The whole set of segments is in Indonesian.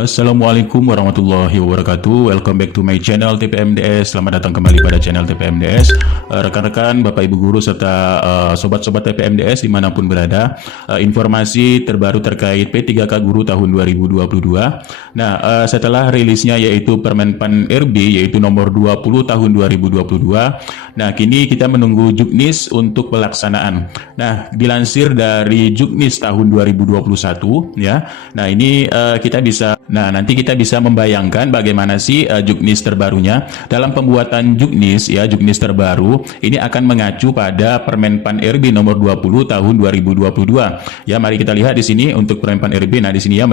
Assalamualaikum warahmatullahi wabarakatuh. Welcome back to my channel TPMDS. Selamat datang kembali pada channel TPMDS. Rekan-rekan, Bapak Ibu Guru serta sobat-sobat TPMDS dimanapun berada, informasi terbaru terkait P3K Guru tahun 2022. Nah, setelah rilisnya yaitu Permenpan RB yaitu nomor 20 tahun 2022. Nah, kini kita menunggu Juknis untuk pelaksanaan. Nah, dilansir dari Juknis tahun 2021 ya. Nah, ini nanti kita bisa membayangkan bagaimana sih Juknis terbarunya. Dalam pembuatan Juknis ya, Juknis terbaru ini akan mengacu pada Permenpan RB nomor 20 tahun 2022. Ya, mari kita lihat di sini untuk Permenpan RB. Nah, di sini ya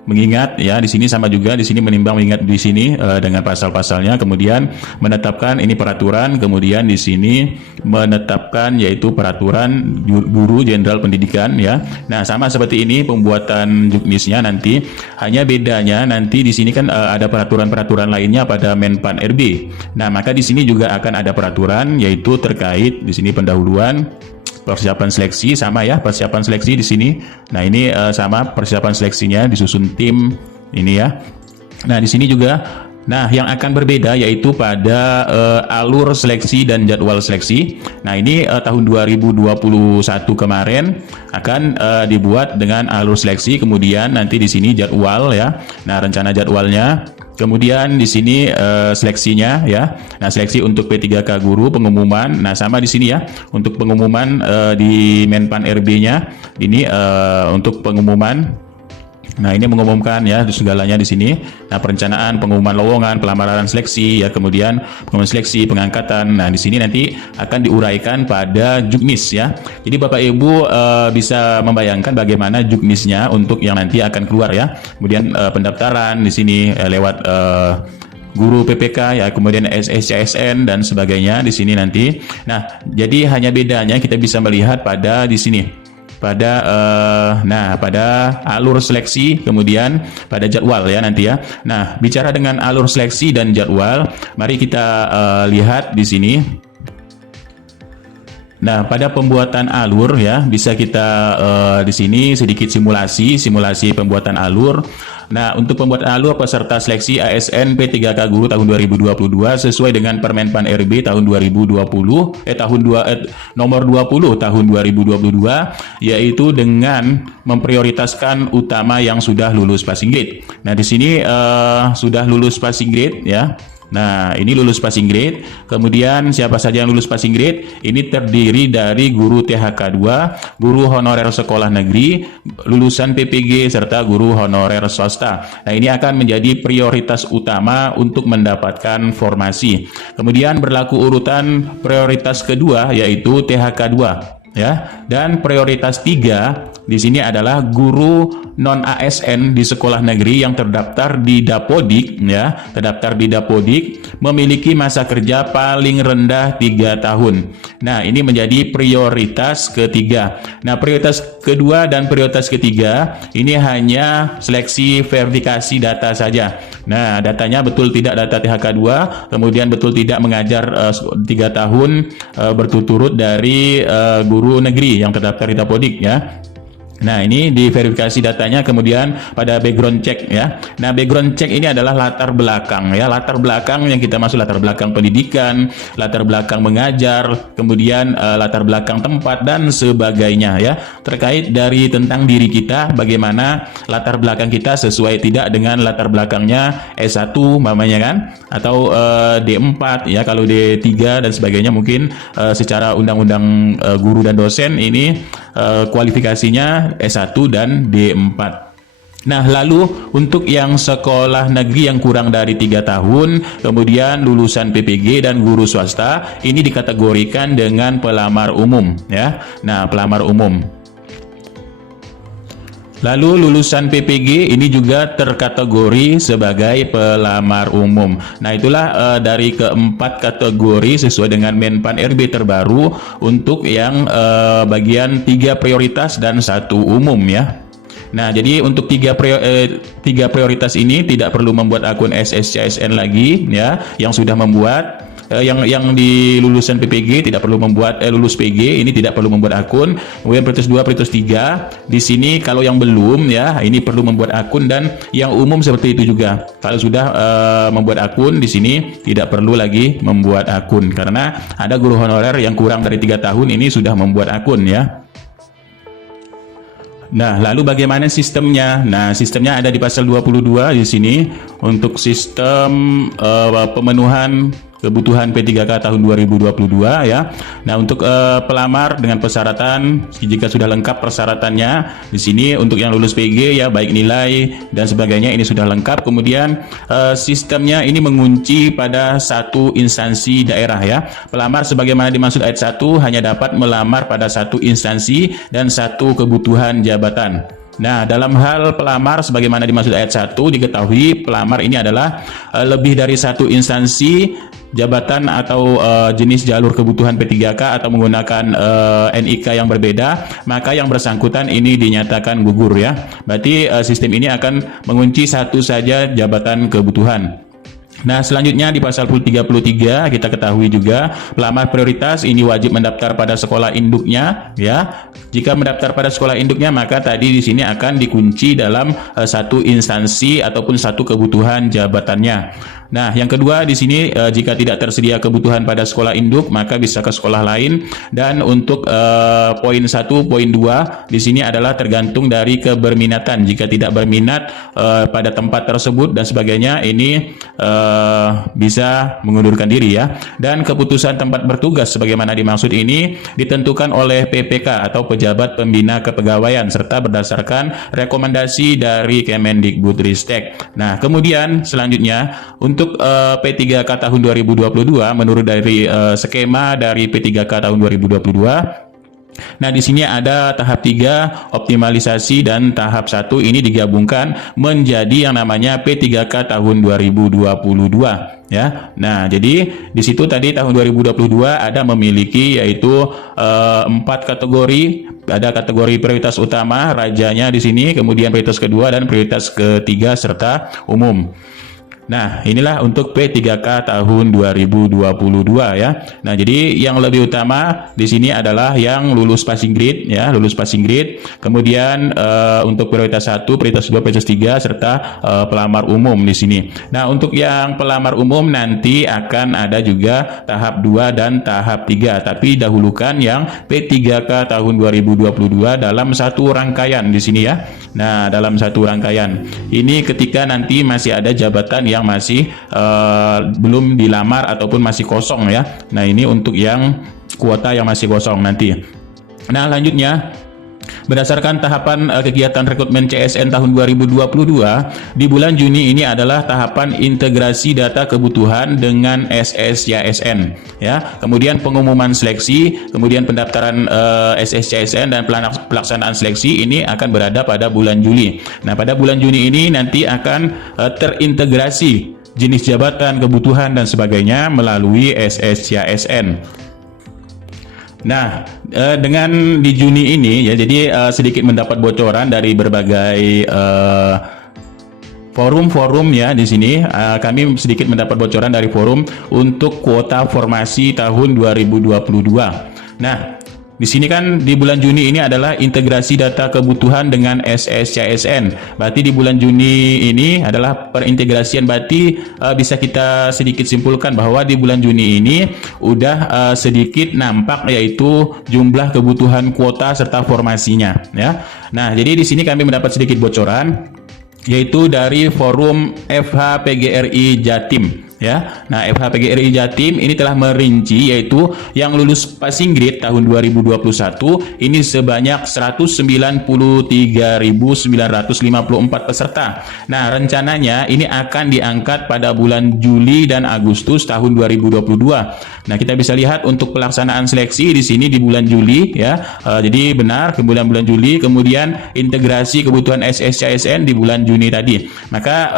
mengingat ya, di sini sama juga, di sini menimbang mengingat di sini dengan pasal-pasalnya, kemudian menetapkan ini peraturan, kemudian di sini menetapkan yaitu peraturan guru jenderal pendidikan ya. Nah, sama seperti ini pembuatan Juknisnya nanti, hanya bedanya nanti di sini kan ada peraturan-peraturan lainnya pada Menpan RB. Nah, maka di sini juga akan ada peraturan yaitu terkait di sini pendahuluan persiapan seleksi, sama ya, persiapan seleksi di sini. Nah, ini sama persiapan seleksinya disusun tim ini ya. Nah, di sini juga yang akan berbeda yaitu pada alur seleksi dan jadwal seleksi. Nah, ini tahun 2021 kemarin akan dibuat dengan alur seleksi, kemudian nanti di sini jadwal ya. Nah, rencana jadwalnya. Kemudian di sini seleksinya ya. Nah, seleksi untuk P3K Guru pengumuman. Nah, sama di sini ya. Untuk pengumuman di Menpan RB-nya ini untuk pengumuman. Nah, ini mengumumkan ya segalanya di sini. Nah, perencanaan, pengumuman lowongan, pelamaran seleksi ya, kemudian pengumuman seleksi, pengangkatan. Nah, di sini nanti akan diuraikan pada Juknis ya. Jadi Bapak Ibu bisa membayangkan bagaimana Juknisnya untuk yang nanti akan keluar ya. Kemudian pendaftaran di sini lewat guru PPK ya, kemudian SSCSN dan sebagainya di sini nanti. Nah, jadi hanya bedanya kita bisa melihat pada di sini. Pada alur seleksi, kemudian pada jadwal ya nanti ya. Nah, bicara dengan alur seleksi dan jadwal, mari kita lihat di sini. Nah, pada pembuatan alur ya, bisa kita di sini sedikit simulasi pembuatan alur. Nah, untuk pembuatan alur peserta seleksi ASN P3K Guru tahun 2022 sesuai dengan Permenpan RB tahun 2020 nomor 20 tahun 2022, yaitu dengan memprioritaskan utama yang sudah lulus passing grade. Nah, di sini sudah lulus passing grade ya. Nah, ini lulus passing grade. Kemudian siapa saja yang lulus passing grade? Ini terdiri dari guru THK 2, guru honorer sekolah negeri, lulusan PPG serta guru honorer swasta. Nah, ini akan menjadi prioritas utama untuk mendapatkan formasi. Kemudian berlaku urutan prioritas kedua yaitu THK 2. Ya, dan prioritas 3 di sini adalah guru non ASN di sekolah negeri yang terdaftar di Dapodik ya, terdaftar di Dapodik, memiliki masa kerja paling rendah 3 tahun. Nah, ini menjadi prioritas ketiga. Nah, prioritas kedua dan prioritas ketiga ini hanya seleksi verifikasi data saja. Nah, datanya betul tidak data THK 2, kemudian betul tidak mengajar 3 tahun berturut-turut dari guru negeri yang terdaftar di Dapodik ya. Nah, ini diverifikasi datanya, kemudian pada background check ya. Nah, background check ini adalah latar belakang ya, latar belakang yang kita masuk, latar belakang pendidikan, latar belakang mengajar, kemudian latar belakang tempat dan sebagainya ya. Terkait dari tentang diri kita, bagaimana latar belakang kita sesuai tidak dengan latar belakangnya S1 mamanya kan, atau D4 ya, kalau D3 dan sebagainya mungkin secara undang-undang guru dan dosen ini kualifikasinya S1 dan D4. Nah, lalu untuk yang sekolah negeri yang kurang dari 3 tahun, kemudian lulusan PPG dan guru swasta, ini dikategorikan dengan pelamar umum ya. Nah, pelamar umum. Lalu lulusan PPG ini juga terkategori sebagai pelamar umum. Nah, itulah dari keempat kategori sesuai dengan Menpan RB terbaru untuk yang bagian 3 prioritas dan 1 umum ya. Nah, jadi untuk tiga prioritas ini tidak perlu membuat akun SSCSN lagi ya, yang sudah membuat. yang di lulusan PPG tidak perlu membuat lulus PG ini tidak perlu membuat akun. Kemudian prioritas 2, prioritas 3 di sini kalau yang belum ya ini perlu membuat akun, dan yang umum seperti itu juga. Kalau sudah membuat akun di sini tidak perlu lagi membuat akun, karena ada guru honorer yang kurang dari 3 tahun ini sudah membuat akun ya. Nah, lalu bagaimana sistemnya? Nah, sistemnya ada di pasal 22 di sini untuk sistem pemenuhan kebutuhan P3K tahun 2022 ya. Nah, untuk pelamar dengan persyaratan jika sudah lengkap persyaratannya di sini untuk yang lulus PG ya, baik nilai dan sebagainya ini sudah lengkap. Kemudian sistemnya ini mengunci pada satu instansi daerah ya. Pelamar sebagaimana dimaksud ayat 1 hanya dapat melamar pada satu instansi dan satu kebutuhan jabatan. Nah, dalam hal pelamar sebagaimana dimaksud ayat 1 diketahui pelamar ini adalah lebih dari satu instansi, jabatan atau jenis jalur kebutuhan P3K atau menggunakan NIK yang berbeda, maka yang bersangkutan ini dinyatakan gugur ya. Berarti sistem ini akan mengunci satu saja jabatan kebutuhan. Nah, selanjutnya di pasal 33 kita ketahui juga pelamar prioritas ini wajib mendaftar pada sekolah induknya ya. Jika mendaftar pada sekolah induknya maka tadi di sini akan dikunci dalam satu instansi ataupun satu kebutuhan jabatannya. Nah, yang kedua di sini jika tidak tersedia kebutuhan pada sekolah induk maka bisa ke sekolah lain, dan untuk poin 1, poin 2 di sini adalah tergantung dari keberminatan. Jika tidak berminat pada tempat tersebut dan sebagainya ini bisa mengundurkan diri ya. Dan keputusan tempat bertugas sebagaimana dimaksud ini ditentukan oleh PPK atau pejabat pembina kepegawaian serta berdasarkan rekomendasi dari Kemendikbudristek. Nah, kemudian selanjutnya untuk P3K tahun 2022 menurut dari skema dari P3K tahun 2022. Nah, di sini ada tahap 3 optimalisasi dan tahap 1 ini digabungkan menjadi yang namanya P3K tahun 2022 ya. Nah, jadi di situ tadi tahun 2022 ada memiliki yaitu 4 kategori. Ada kategori prioritas utama, rajanya di sini, kemudian prioritas kedua dan prioritas ketiga serta umum. Nah, inilah untuk P3K tahun 2022 ya. Nah, jadi yang lebih utama di sini adalah yang lulus passing grade ya, lulus passing grade. Kemudian untuk prioritas 1, prioritas 2, prioritas 3 serta pelamar umum di sini. Nah, untuk yang pelamar umum nanti akan ada juga tahap 2 dan tahap 3. Tapi dahulukan yang P3K tahun 2022 dalam satu rangkaian di sini ya. Nah, dalam satu rangkaian. Ini ketika nanti masih ada jabatan yang masih belum dilamar ataupun masih kosong ya. Nah, ini untuk yang kuota yang masih kosong nanti. Nah, lanjutnya berdasarkan tahapan kegiatan rekrutmen CSN tahun 2022 di bulan Juni ini adalah tahapan integrasi data kebutuhan dengan SSCSN ya. Kemudian pengumuman seleksi, kemudian pendaftaran SSCSN dan pelaksanaan seleksi ini akan berada pada bulan Juli. Nah, pada bulan Juni ini nanti akan terintegrasi jenis jabatan, kebutuhan dan sebagainya melalui SSCSN. Nah, dengan di Juni ini ya, jadi sedikit mendapat bocoran dari berbagai forum-forum ya di sini. Kami sedikit mendapat bocoran dari forum untuk kuota formasi tahun 2022. Nah, di sini kan di bulan Juni ini adalah integrasi data kebutuhan dengan SSCSN. Berarti di bulan Juni ini adalah perintegrasian. Berarti bisa kita sedikit simpulkan bahwa di bulan Juni ini udah sedikit nampak yaitu jumlah kebutuhan kuota serta formasinya ya. Nah, jadi di sini kami mendapat sedikit bocoran yaitu dari forum FHPGRI Jatim ya. Nah, FHPGRI Jatim ini telah merinci yaitu yang lulus passing grade tahun 2021 ini sebanyak 193.954 peserta. Nah, rencananya ini akan diangkat pada bulan Juli dan Agustus tahun 2022. Nah, kita bisa lihat untuk pelaksanaan seleksi di sini di bulan Juli ya. Jadi benar kemudian bulan Juli, kemudian integrasi kebutuhan SSCSN di bulan Juni tadi. Maka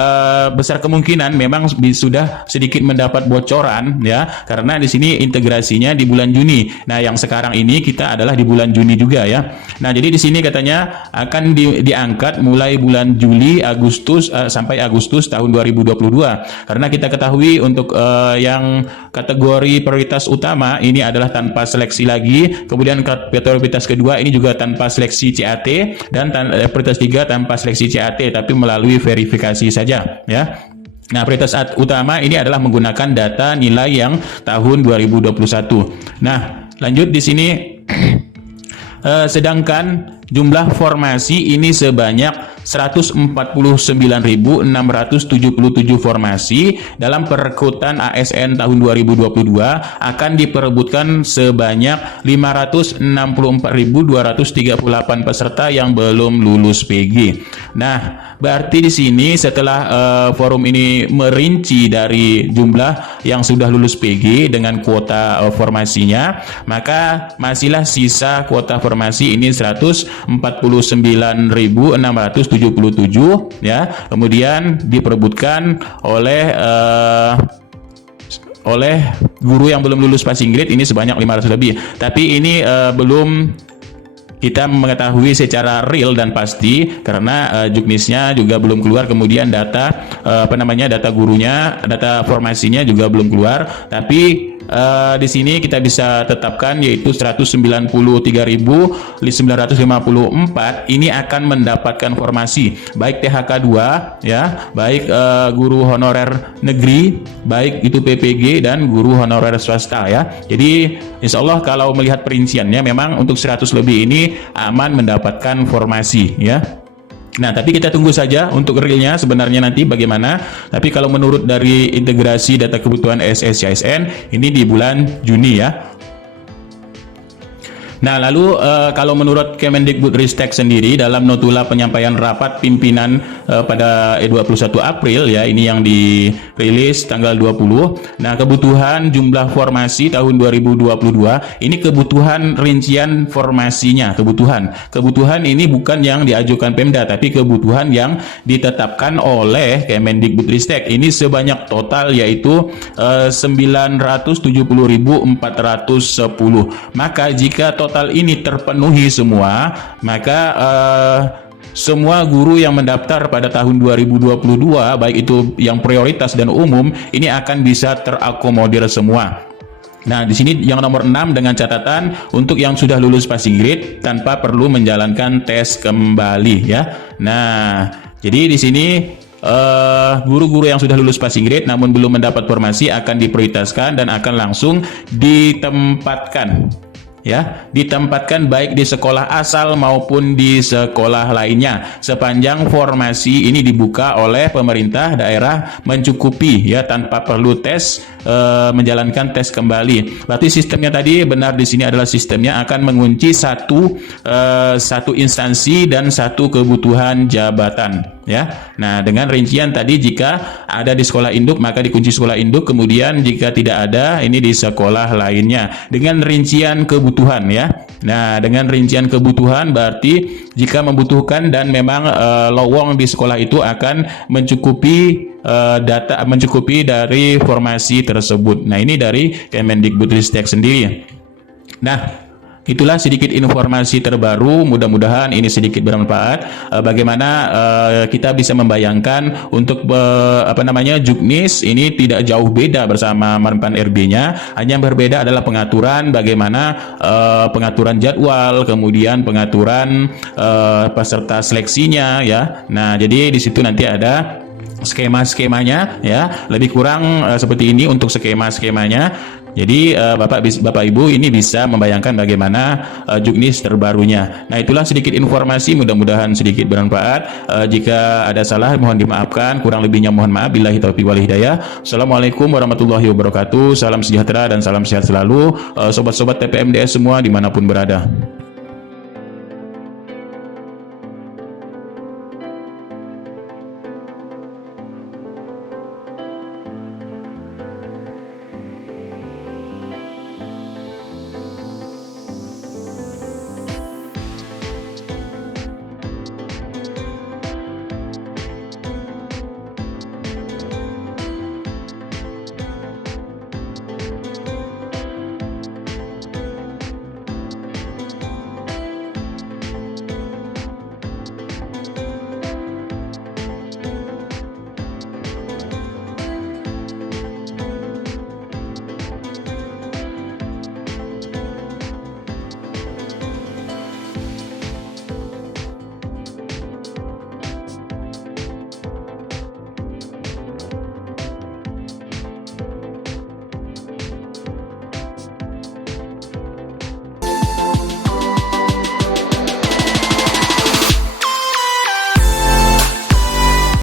besar kemungkinan memang sudah sedikit mendapat bocoran ya, karena di sini integrasinya di bulan Juni. Nah, yang sekarang ini kita adalah di bulan Juni juga ya. Nah, jadi di sini katanya akan diangkat mulai bulan Juli, Agustus sampai Agustus tahun 2022. Karena kita ketahui untuk yang kategori prioritas utama ini adalah tanpa seleksi lagi. Kemudian prioritas kedua ini juga tanpa seleksi CAT, dan prioritas 3 tanpa seleksi CAT tapi melalui verifikasi saja ya. Nah, prioritas utama ini adalah menggunakan data nilai yang tahun 2021. Nah, lanjut di sini sedangkan jumlah formasi ini sebanyak 149.677 formasi dalam perekrutan ASN tahun 2022 akan diperebutkan sebanyak 564.238 peserta yang belum lulus PG. Nah, berarti di sini setelah forum ini merinci dari jumlah yang sudah lulus PG dengan kuota formasinya, maka masihlah sisa kuota formasi ini 149.677 ya, kemudian diperebutkan oleh guru yang belum lulus passing grade ini sebanyak 500 lebih. Tapi ini belum kita mengetahui secara real dan pasti karena juknisnya juga belum keluar, kemudian data data gurunya, data formasinya juga belum keluar. Tapi di sini kita bisa tetapkan yaitu 193.954 ini akan mendapatkan formasi baik THK 2 ya, baik guru honorer negeri, baik itu PPG dan guru honorer swasta ya. Jadi insya Allah kalau melihat perinciannya memang untuk 100 lebih ini aman mendapatkan formasi ya. Nah, tapi kita tunggu saja untuk realnya sebenarnya nanti bagaimana. Tapi kalau menurut dari integrasi data kebutuhan SSCSN ini di bulan Juni ya. Nah, lalu kalau menurut Kemendikbudristek sendiri dalam notula penyampaian rapat pimpinan pada 21 April ya, ini yang dirilis tanggal 20. Nah, kebutuhan jumlah formasi tahun 2022 ini kebutuhan rincian formasinya, kebutuhan ini bukan yang diajukan Pemda tapi kebutuhan yang ditetapkan oleh Kemendikbudristek. Ini sebanyak total yaitu 970.410. Maka jika total ini terpenuhi semua, maka semua guru yang mendaftar pada tahun 2022 baik itu yang prioritas dan umum ini akan bisa terakomodir semua. Nah, di sini yang nomor 6 dengan catatan untuk yang sudah lulus passing grade tanpa perlu menjalankan tes kembali ya. Nah, jadi di sini guru-guru yang sudah lulus passing grade namun belum mendapat formasi akan diprioritaskan dan akan langsung ditempatkan ya, ditempatkan baik di sekolah asal maupun di sekolah lainnya sepanjang formasi ini dibuka oleh pemerintah daerah mencukupi ya, tanpa perlu tes menjalankan tes kembali. Berarti sistemnya tadi benar, di sini adalah sistemnya akan mengunci satu instansi dan satu kebutuhan jabatan ya. Nah, dengan rincian tadi jika ada di sekolah induk maka dikunci sekolah induk, kemudian jika tidak ada ini di sekolah lainnya dengan rincian kebutuhan ya. Nah, dengan rincian kebutuhan berarti jika membutuhkan dan memang lowong di sekolah itu akan mencukupi mencukupi dari formasi tersebut. Nah, ini dari Kemendikbudristek sendiri. Nah, itulah sedikit informasi terbaru, mudah-mudahan ini sedikit bermanfaat bagaimana kita bisa membayangkan untuk juknis ini tidak jauh beda bersama Marpan RB-nya, hanya yang berbeda adalah pengaturan bagaimana pengaturan jadwal, kemudian pengaturan peserta seleksinya ya. Nah, jadi di situ nanti ada skema-skemanya ya, lebih kurang seperti ini untuk skema-skemanya. Jadi Bapak Ibu ini bisa membayangkan bagaimana juknis terbarunya. Nah, itulah sedikit informasi, mudah-mudahan sedikit bermanfaat. Jika ada salah mohon dimaafkan, kurang lebihnya mohon maaf. Billahi taufiq wal hidayah. Assalamualaikum warahmatullahi wabarakatuh. Salam sejahtera dan salam sehat selalu sobat-sobat TPMDS semua dimanapun berada.